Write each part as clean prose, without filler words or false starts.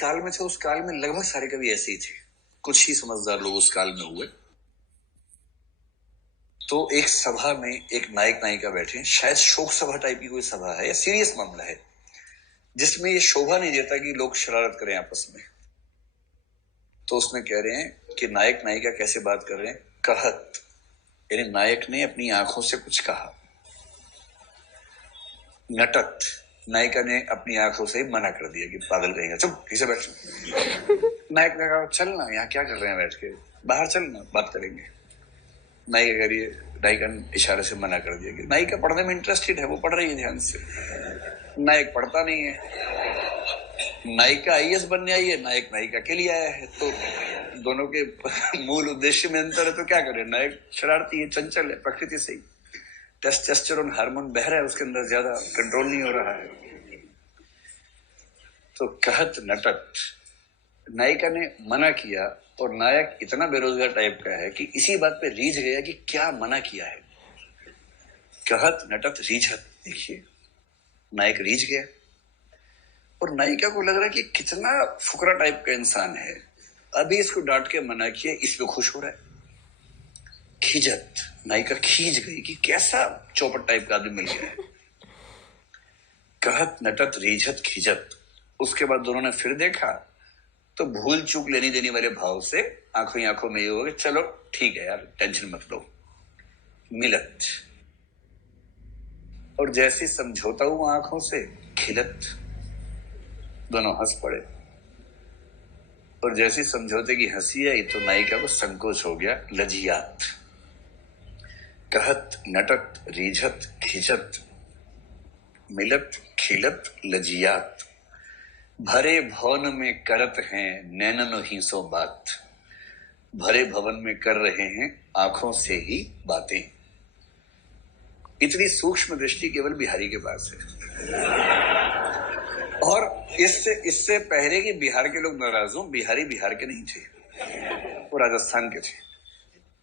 काल में थे उस काल में लगभग सारे कवि ऐसे ही थे, कुछ ही समझदार लोग उस काल में हुए। तो एक सभा में एक नायक नायिका बैठे, शायद शोक सभा टाइप की कोई सभा है या सीरियस मामला है जिसमें ये शोभा नहीं देता कि लोग शरारत करें आपस में। तो उसमें कह रहे हैं कि नायक नायिका कैसे बात कर रहे हैं, कहत यानी नायक ने अपनी आंखों से कुछ कहा, नटत नायिका ने अपनी आंखों से मना कर दिया कि पागल कहेंगे, चुप किसे बैठ। नायक ने कहा चल ना, यहाँ क्या कर रहे हैं बैठ के, बाहर चल ना बात करेंगे। नायिका कह रही है, नायिका ने इशारे से मना कर दिया कि नायिका पढ़ने में इंटरेस्टेड है, वो पढ़ रही है ध्यान से, नायक पढ़ता नहीं है। नायिका आईएएस बनने आई है, नायक नायिका के लिए आया है, तो दोनों के मूल उद्देश्य में अंतर है, तो क्या करें। नायक शरारती है, चंचल है प्रकृति से ही, टेस्टोस्टेरोन हार्मोन बह रहा है उसके अंदर, ज्यादा कंट्रोल नहीं हो रहा है। तो कहत नटत, नायिका ने मना किया और नायक इतना बेरोजगार टाइप का है कि इसी बात पे रीझ गया कि क्या मना किया है। कहत नटत रीझत, देखिए नायक रीझ गया और नायिका को लग रहा है कि कितना फुकरा टाइप का इंसान है, अभी इसको डांट के मना किया, इस पे खुश हो रहा है। खिजत, नायिका खींच गई कि कैसा चौपट टाइप का आदमी मिल गया है। कहत नटत रीझत खिजत, उसके बाद दोनों ने फिर देखा तो भूल चूक लेनी देनी वाले भाव से आंखों ही आंखों में ये हो गया, चलो ठीक है यार टेंशन मत लो। मिलत, और जैसे समझौता हुआ आंखों से खिलत, दोनों हंस पड़े और जैसी समझौते की हंसी आई तो नायिका को संकोच हो गया, लजियात। कहत नटत रीझत खिजत मिलत खिलत लजियात, भरे भवन में करत हैं नैनन ही सो बात, भरे भवन में कर रहे हैं आंखों से ही बातें। इतनी सूक्ष्म दृष्टि केवल बिहारी के पास है। और इससे पहले कि बिहार के लोग नाराज हों, बिहारी बिहार के नहीं थे, वो राजस्थान के थे,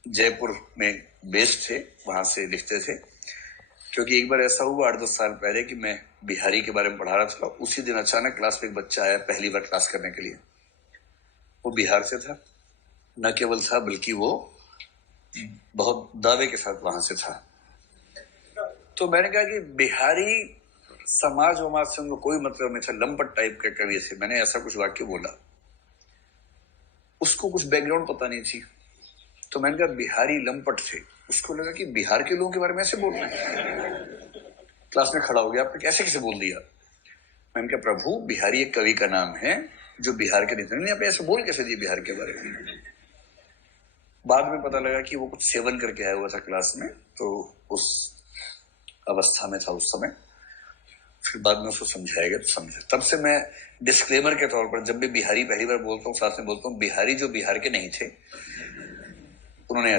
जयपुर में बेस्ड थे, वहां से लिखते थे। क्योंकि एक बार ऐसा हुआ 8-10 साल पहले कि मैं बिहारी के बारे में पढ़ा रहा था, उसी दिन अचानक क्लास में एक बच्चा आया पहली बार क्लास करने के लिए, वो बिहार से था, न केवल था बल्कि वो बहुत दावे के साथ वहां से था। तो मैंने कहा कि बिहारी समाज वमाज से उनको कोई मतलब नहीं था, लंपट टाइप के कवि थे, मैंने ऐसा कुछ वाक्य बोला, उसको कुछ बैकग्राउंड पता नहीं थी। तो मैंने कहा बिहारी लंपट थे, उसको लगा कि बिहार के लोगों के बारे में ऐसे बोल रहे हैं, क्लास में खड़ा हो गया, आपने कैसे बोल दिया। मैंने कहा प्रभु बिहारी एक कवि का नाम है जो बिहार के नहीं, आप ऐसे बोल कैसे दिए बिहार के बारे में। बाद में पता लगा कि वो कुछ सेवन करके आया हुआ था क्लास में, तो उस अवस्था में था उस समय। फिर बाद में उसको समझाएगा तो समझे। तब से मैं डिस्क्लेमर के तौर पर जब भी बिहारी पहली बार बोलता हूँ साथ में बोलता हूँ बिहारी जो बिहार के नहीं थे, उन्होंने